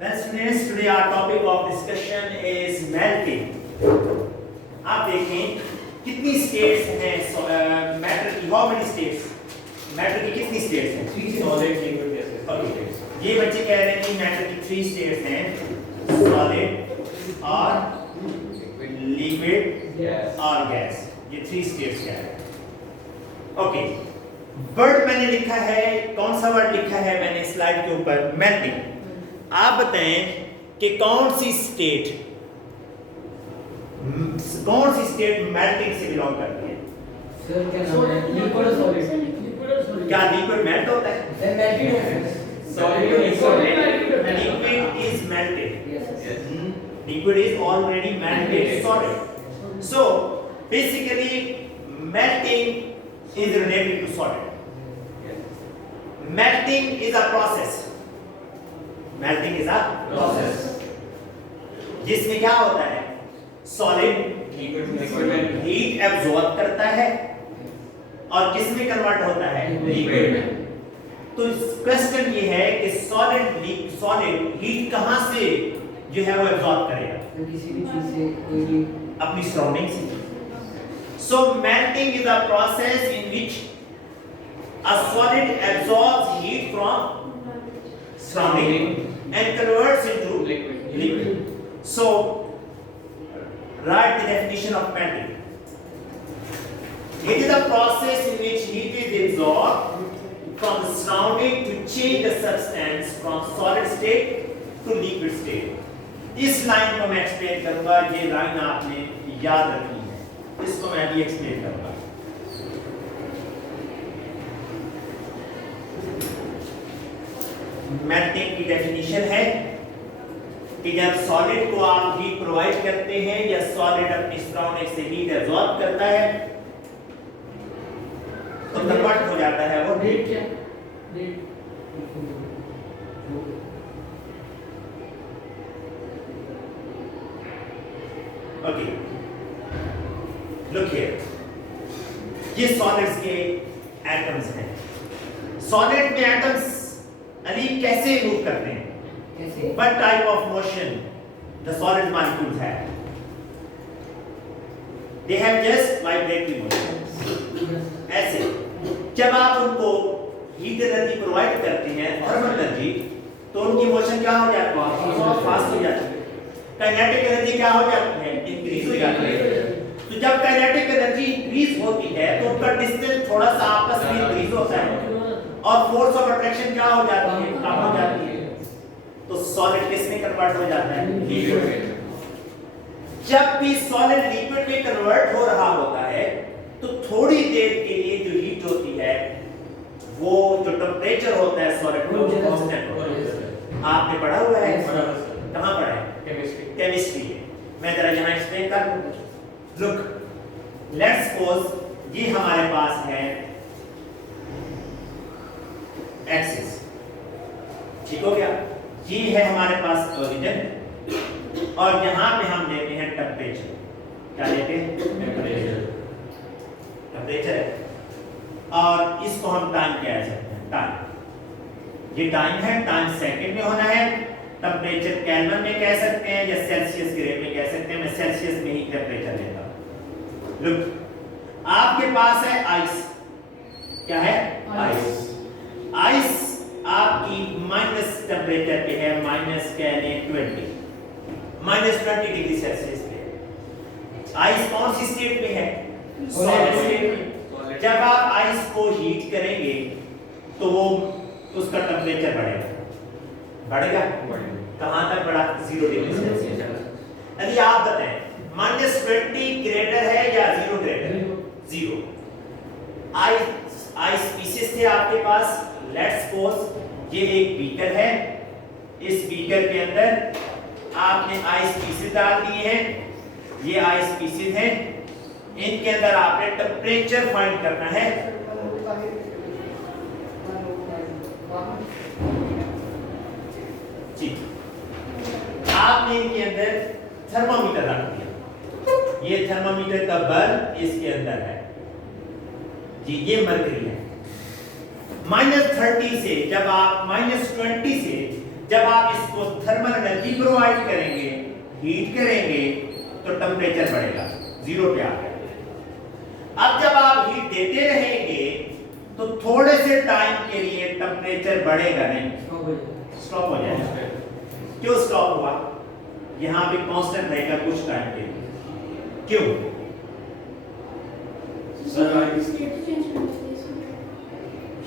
Well, students, today our topic of discussion is melting. आप देखें कितनी states हैं मैटर की, how many states? मैटर की कितनी states हैं? 3 solid liquid gases. Okay. ये बच्चे कह रहे हैं कि मैटर की 3 states हैं, solid और liquid और gas. ये 3 states कह रहे हैं. Okay. वर्ड मैंने लिखा है, कौन सा वर्ड लिखा है मैंने स्लाइड के ऊपर? मेल्टिंग. आप बताएं कि कौन सी स्टेट मेल्टिंग से बिलोंग करती है? सर क्या नाम है? लिक्विड और सॉलिड. क्या लिक्विड मेल्ट होता है? सर मेल्टेड है. Liquid is melted. Liquid is already melted, solid. So basically melting is related to solid. Melting is a process. Melting is a process. जिसमें क्या होता है? Solid heat absorb करता है और किस में कन्वर्ट होता है? Liquid में. तो क्वेश्चन ये है कि सॉलिड हीट कहाँ से जो है वो एब्जॉर्ब करेगा? किसी भी चीज से कोई अपनी सराउंडिंग से. So melting is a process in which a solid absorbs heat from surrounding and converts into liquid. So write the definition of melting. It is a process in which heat is absorbed from the surrounding to change the substance from solid state to liquid state. इस line को मैं explain करूंगा. ये line आपने याद रखनी है, इसको मैं अभी एक्सप्लेन करूंगा. मेल्टिंग की डेफिनेशन है कि जब सॉलिड को आप हीट प्रोवाइड करते हैं या सॉलिड अपनी सराउंडिंग से हीट एब्जॉर्ब करता है तो कन्वर्ट हो जाता है वो रेट क्या? Rate okay. लुक हियर, ये सॉलिड्स के एटम्स हैं. सॉलिड में एटम्स अली कैसे मूव करते हैं? कैसे? What type of motion the solid molecules have? They have just vibratory motion. ऐसे जब आप उनको हीट एनर्जी प्रोवाइड करते हैं, थर्मल एनर्जी, तो उनकी मोशन क्या हो जाती है? फास्ट हो जाती है. काइनेटिक एनर्जी क्या हो जाती है? इंक्रीज हो जाती है. तो जब काइनेटिक एनर्जी इंक्रीज होती है तो उनका डिस्टेंस थोड़ा सा आपस में इंक्रीज होता है और फोर्स ऑफ अट्रैक्शन क्या हो जाती है? कम हो जाती है. तो सॉलिड किस में कन्वर्ट हो जाता है? लिक्विड में. जब भी सॉलिड लिक्विड में कन्वर्ट हो रहा होता है तो थोड़ी देर के लिए जो हीट होती है, वो जो टेम्परेचर होता है सॉलिड का, वो कांस्टेंट होता है. आपने पढ़ा हुआ है? कहाँ पढ़ा है? केमिस्ट्री है. मैं जरा यहाँ एक्सप्लेन कर दूं. लुक, लेट्स सपोज ये हमारे पास है एक्सिस. ठीक हो गया? ये है हमारे पास ओरिजिन और यहाँ पे हम लेते हैं टेम्परेचर. क्या लेते हैं? टेम्परेचर है. और इसको हम टाइम कह सकते हैं. टाइम, ये टाइम है. टाइम सेकंड में होना है. टेम्परेचर केल्विन में कह सकते हैं या सेल्सियस ग्रेड में कह सकते हैं. मैं सेल्सियस में ही टेम्परेचर लेता हूं. लुक, आपके पास है आइस. क्या है? आइस. आइस आपकी माइनस टेम्परेचर पे है, माइनस कह लें 20 डिग्री सेल्सियस पे. आइस कौन सी स्टेट में है? सॉलिड स्टेट में. जब आप आइस को हीट करेंगे तो वो उसका टेम्परेचर बढ़ेगा. कहां तक बढ़ा? 0 डिग्री सेल्सियस. यदि आप बताएं -20 ग्रेटर है या 0 ग्रेटर? 0. आइस पीसेस थे आपके पास. लेट्स सपोज ये एक बीकर है. इस बीकर के अंदर आपने आइस पीसेस डाल दिए हैं. ये आइस पीसेस हैं. इनके अंदर आपने टेम्परेचर फाइंड करना है. जी, आपने इनके अंदर थर्मामीटर रख दिया. ये थर्मामीटर का बल्ब इसके अंदर है. जी, ये मरकरी है. -30 से जब आप -20 से जब आप इसको थर्मल एनर्जी प्रोवाइड करेंगे, हीट करेंगे, तो टेम्परेचर बढ़ेगा, 0 पे आ गया। अब जब आप हीट देते रहेंगे तो थोड़े से टाइम के लिए टेम्परेचर बढ़ेगा नहीं, स्टॉप हो जाएगा। क्यों स्टॉप हुआ? यहां भी कांस्टेंट रहेगा कुछ टाइम के लिए। क्यों?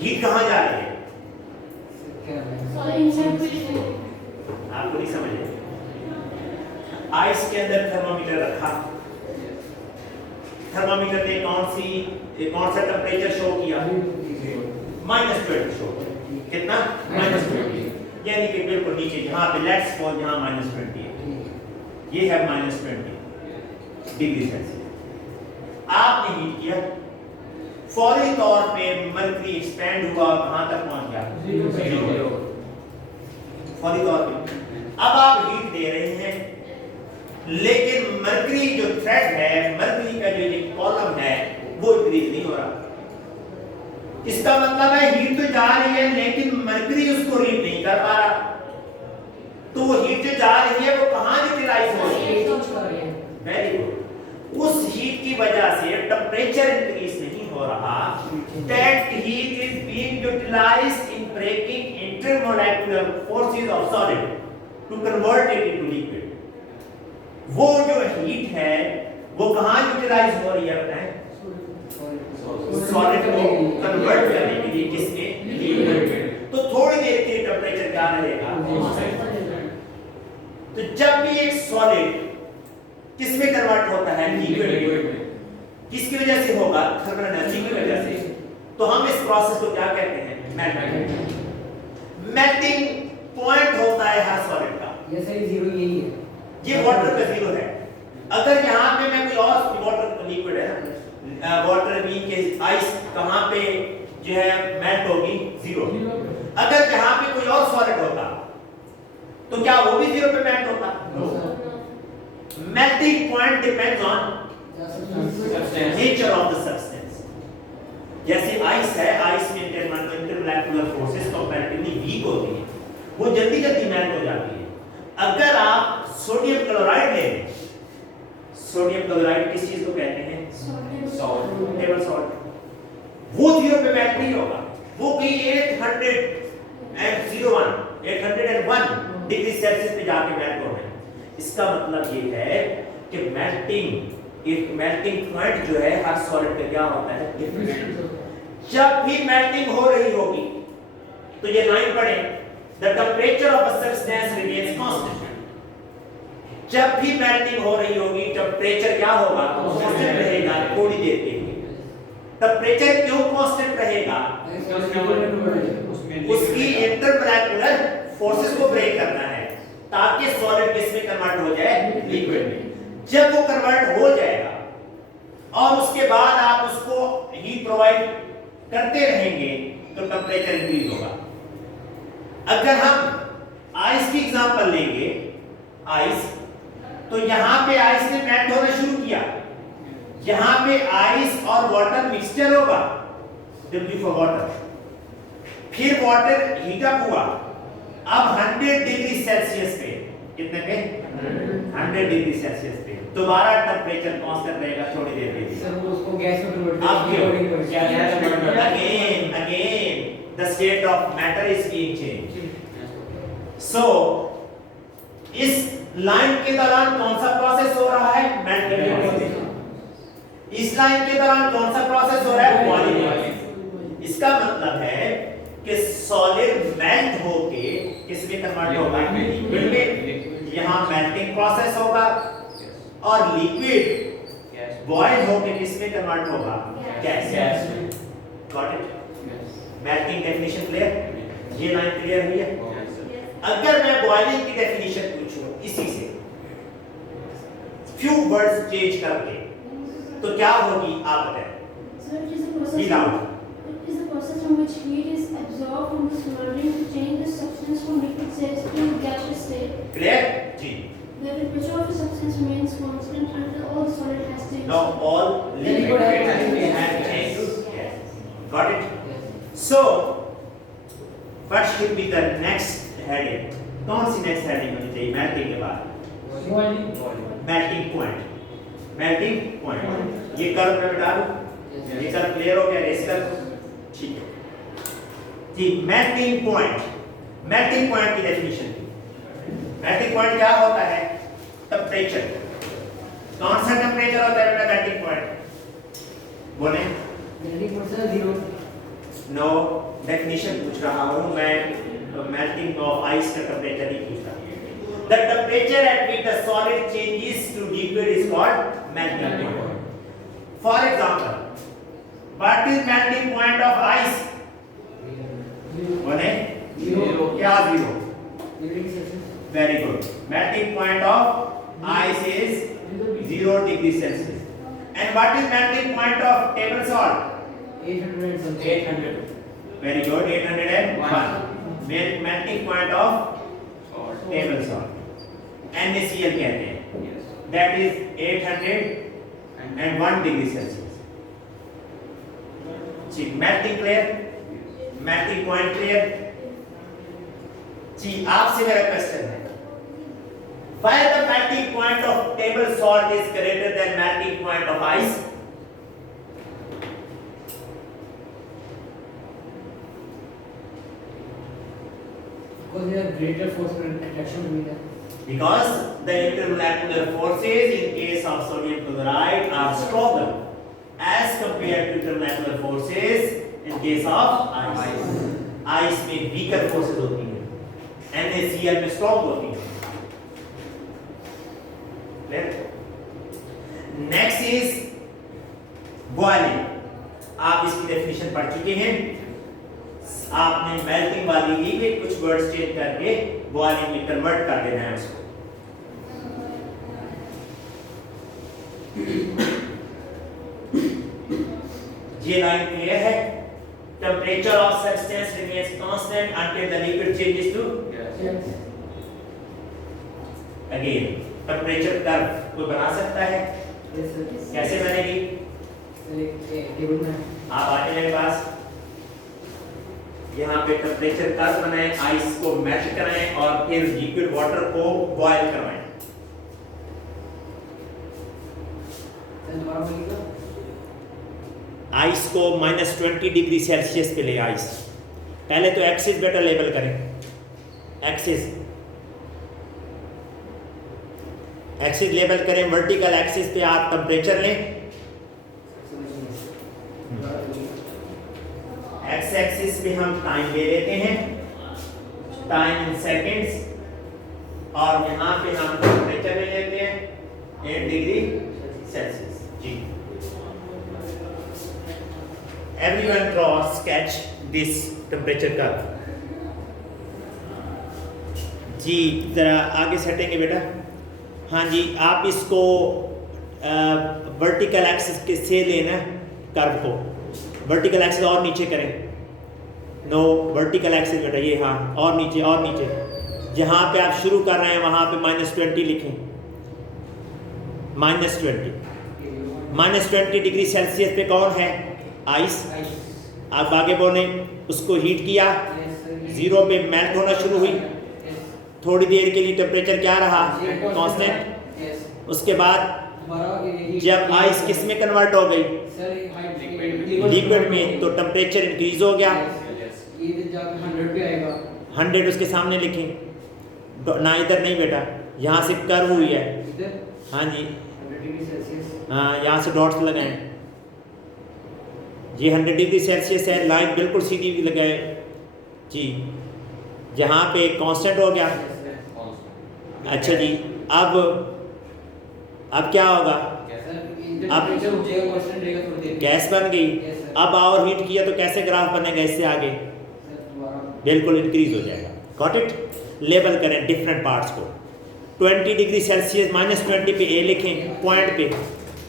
हीट कहां जा रही है? आपको नहीं समझ रहे? आइस के अंदर थर्मामीटर रखा, थर्मामीटर ने कौन सा टेम्परेचर शो किया? -20 शो किया। कितना? -20, यानी कि बिल्कुल नीचे यहाँ पे लेट्स सपोज यहाँ -20 है, ये है -20 डिग्री सेल्सियस। आपने हीट किया, फौरी तौर पे मर्करी एक्सपेंड हुआ, कहां तक पहुंच गया? 0 फौरी तौर पे। अब आप हीट दे रहे हैं, लेकिन मर्करी जो थ्रेड है, मर्करी का जो कॉलम है, वो इंक्रीज नहीं हो रहा। इसका मतलब है हीट तो जा रही है, लेकिन मर्करी उसको रीड नहीं कर पा रहा। तो वो हीट जो जा रही है वो कहां यूटिलाइज हो रही है? Very good. उस हीट की वजह से टेम्परेचर इंक्रीज नहीं हो रहा। That heat is being utilised in breaking intermolecular forces of solid to convert it into liquid. वो जो हीट है वो कहां यूटिलाइज हो रही है बताएं? सॉलिड को कन्वर्ट करने के लिए, किसमें? लिक्विड। तो थोड़ी देर के टेम्परेचर क्या रहेगा? तो जब भी एक सॉलिड किसमें कन्वर्ट होता है? लिक्विड में। किसकी वजह से होगा? थर्मल एनर्जी की वजह से। तो हम इस प्रोसेस को क्या कहते हैं? मेल्टिंग। मेल्टिंग पॉइंट होता है हर सॉलिड का। ये सही 0 यही है, ये वाटर का 0 है। अगर यहाँ पे मैं कोई और वाटर लिक्विड है ना, वाटर मीन के आइस कहां पे जो है मेल्ट होगी? 0। अगर यहाँ पे कोई और सॉलिड होता तो क्या वो भी 0 पे मेल्ट होता? Melting point depends on nature of the substance. जैसे आइस है, आइस में इंटरमोलेक्युलर फोर्सेस कंपैरेटिवली वीक होती है, वो जल्दी जल्दी मेल्ट हो जाती है। अगर आप सोडियम क्लोराइड लें, सोडियम क्लोराइड किस चीज को कहते हैं? Salt, table salt. वो 0 पे मेल्ट नहीं होगा, वो कहीं 801 डिग्री सेल्सियस पे जाके मेल्ट होगा। इसका मतलब ये है कि मेल्टिंग पॉइंट जो है हर सॉलिड का क्या होता है? डिफरेंट। जब भी मेल्टिंग हो रही होगी तो ये लाइन पढ़े, the temperature of a substance remains constant. जब भी मेल्टिंग हो रही होगी टेम्परेचर क्या होगा? कांस्टेंट रहेगा थोड़ी देर के लिए। टेम्परेचर क्यों कांस्टेंट रहेगा? उसकी इंटरमोलेक्युलर फोर्सेस को ब्रेक करना है ताकि सॉलिड किस में कन्वर्ट हो जाए? लिक्विड में। जब वो कन्वर्ट हो जाएगा और उसके बाद आप उसको हीट प्रोवाइड करते रहेंगे तो टेम्परेचर इंक्रीज होगा। अगर हम आइस की एग्जांपल लेंगे, आइस, तो यहां पे आइस ने मेल्ट होना शुरू किया, यहां पे आइस और वाटर मिक्सचर होगा, W फॉर वाटर। फिर वाटर हीट अप हुआ, अब 100 डिग्री सेल्सियस पे, कितने पे? 100 डिग्री सेल्सियस पे दोबारा टेम्परेचर कांस्टेंट रहेगा थोड़ी देर के लिए। सर वो उसको गैस में convert again the state of matter is being changed। so इस लाइन के दौरान कौन सा प्रोसेस हो रहा है? मेल्टिंग। इस लाइन के दौरान कौन सा प्रोसेस हो रहा है? बॉइलिंग। इसका मतलब है कि सॉलिड मेल्ट होके किसमें कन्वर्ट होगा? लिक्विड में। यहाँ मेल्टिंग प्रोसेस होगा और लिक्विड बॉइल होके किसमें कन्वर्ट होगा? Gas. Got it? Melting definition clear? ये लाइन क्लियर हुई है? अगर मैं बॉइलिंग की डेफिनेशन पूछूं इसी से फ्यू वर्ड्स चेंज करके तो क्या होगी आप बताएं? Sir, it is a process. Read out. It is a process in which heat is absorbed from the surrounding to change the substance from liquid state to gaseous state. Clear ji? The temperature of the substance remains constant until all the solid has changed. Now all liquid has changed. Yes. Got it? So what should be the next heading? कौन सी next heading होनी चाहिए melting के बाद? Melting point. Melting point ये curve में बिठा दूं, ये कर्व क्लियर हो गया, रेस कर ठीक है जी। मेल्टिंग पॉइंट, मेल्टिंग पॉइंट की डेफिनेशन, मेल्टिंग पॉइंट क्या होता है? टेम्परेचर। कौन सा टेम्परेचर होता है बेटा मेल्टिंग पॉइंट? बोले नो, डेफिनेशन पूछ रहा हूं मैं, तो मेल्टिंग ऑफ आइस का टेम्परेचर ही पूछ रहा हूं। The temperature at which the solid changes to liquid is called melting point. For example, what is melting point of ice? बोले क्या? 0। Very good. Melting point of ice is 0 degree Celsius. And what is melting point of table salt? 800. Very good. 801. Melting point of table salt. NaCl कहते हैं. That is 801 degree Celsius. Ji, melting clear? Melting point clear? जी, आपसे मेरा question है. Why the melting point of table salt is greater than melting point of ice? Because they have greater force and attraction to them. Because the intermolecular forces in case of sodium chloride are stronger as compared to intermolecular forces in case of ice. Ice में weaker forces होती हैं, NaCl में strong होती हैं. Next is boiling. आप इसकी definition पढ़ चुके हैं. आपने मेल्टिंग वाली ही में कुछ वर्ड्स चेंज करके बॉइलिंग में कन्वर्ट कर देना है उसको. ये लाइन क्लियर है? Temperature of substance remains constant until the liquid changes to again. Temperature curve कोई बना सकता है? कैसे बनेगी? टेबल में आप आए मेरे पास, यहाँ पे टेम्परेचर कर्व बनाएं, आइस को मेल्ट कराएं और फिर लिक्विड वाटर को बॉयल करवाएं. आइस को -20 डिग्री सेल्सियस पे ले आइस. पहले तो एक्सिस बेटा लेबल करें. एक्सिस लेबल करें. वर्टिकल एक्सिस पे आप टेम्परेचर लें. एक्स एक्सिस पे हम टाइम ले लेते हैं, टाइम इन सेकेंड्स, और यहाँ पे हम टेम्परेचर ले लेते हैं 8 डिग्री सेल्सियस. जी, everyone draw sketch this temperature curve. जी, जरा आगे सटेंगे बेटा. हाँ जी, आप इसको वर्टिकल एक्सिस के से लेना कर्व को. वर्टिकल एक्सिस और नीचे करें. नो, वर्टिकल एक्सिस बेटा ये, हाँ, और नीचे और नीचे. जहाँ पे आप शुरू कर रहे हैं वहाँ पे -20 लिखें. -20 डिग्री सेल्सियस पे कौन है? आइस. आप आगे बोले, उसको हीट किया, 0 पे मेल्ट होना शुरू हुई. थोड़ी देर के लिए टेम्परेचर क्या रहा? कांस्टेंट. उसके बाद जब आइस किस में कन्वर्ट हो गई? लिक्विड में. तो टेम्परेचर इंक्रीज हो गया. 100 उसके सामने लिखें ना, इधर नहीं बेटा, यहाँ से कर्व हुई है. हाँ जी, हाँ, यहाँ से डॉट्स लगाएं. ये 100 डिग्री सेल्सियस है. लाइन बिल्कुल सीधी लगाए जी. जहाँ पे कांस्टेंट हो गया. अच्छा जी, अब क्या होगा? अब गैस बन गई. अब और हीट किया तो कैसे ग्राफ बनेगा इससे आगे? बिल्कुल इंक्रीज हो जाएगा. Got it? लेबल करें डिफरेंट पार्ट्स को. 20 डिग्री सेल्सियस -20 पे ए लिखें पॉइंट पे.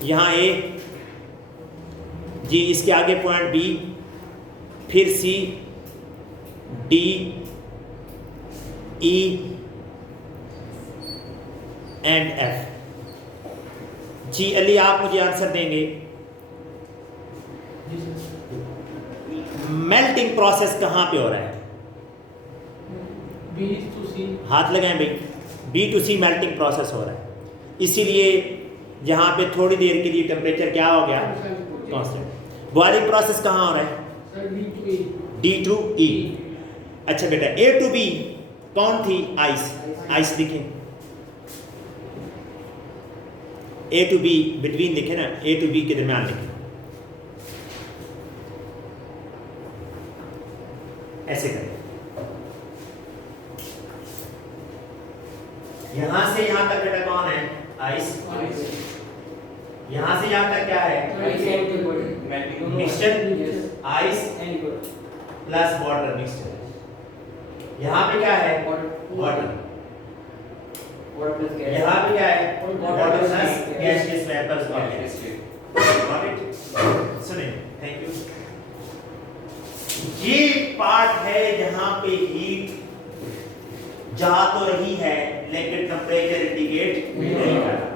यहाँ ए जी, इसके आगे पॉइंट बी, फिर सी, डी, ई एंड एफ. जी अली, आप मुझे आंसर देंगे. मेल्टिंग प्रोसेस कहाँ पे हो रहा है? B to C. हाथ लगाएं भाई, B to C melting process हो रहा है, इसीलिए यहाँ पे थोड़ी देर के लिए टेम्परेचर क्या हो गया, कांस्टेंट। बॉइलिंग प्रोसेस कहाँ हो रहा है, Sir, D to E. D to E। अच्छा बेटा, A to B कौन थी, आइस, आइस लिखें, A to B बिटवीन लिखे ना, A to B के दरमियान लिखे, ऐसे करें। यहां से यहां तक बेटा कौन है, आइस, यहां से यहां तक क्या है, mixture, ice plus water mixture, यहां पे क्या है, वाटर, यहां पे क्या है, water plus gaseous vapours, got it. सुनिए, थैंक यू। ये पार्ट है जहां पे हीट जा तो रही है लेकिन टेम्परेचर इंडिकेट नहीं कर रहा,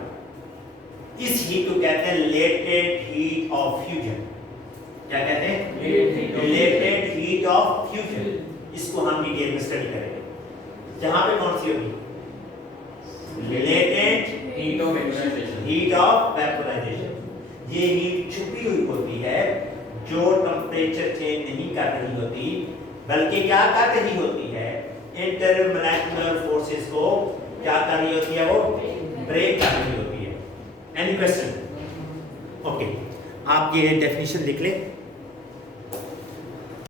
इस हीट को कहते हैं लेटेंट हीट ऑफ फ्यूजन। क्या कहते हैं, लेटेंट हीट ऑफ फ्यूजन। इसको हम डिटेल में स्टडी करेंगे। जहां पे कौन सी होगी, लेटेंट हीट ऑफ वेपोराइजेशन। ये हीट छुपी हुई होती है जो टेम्परेचर चेंज नहीं कर रही होती, बल्कि क्या कर रही होती है, इंटरमोलेक्युलर फोर्सेस को क्या कर रही होती है, वो ब्रेक कर रही होती है। Any question? ओके, आप ये डेफिनेशन लिख लें।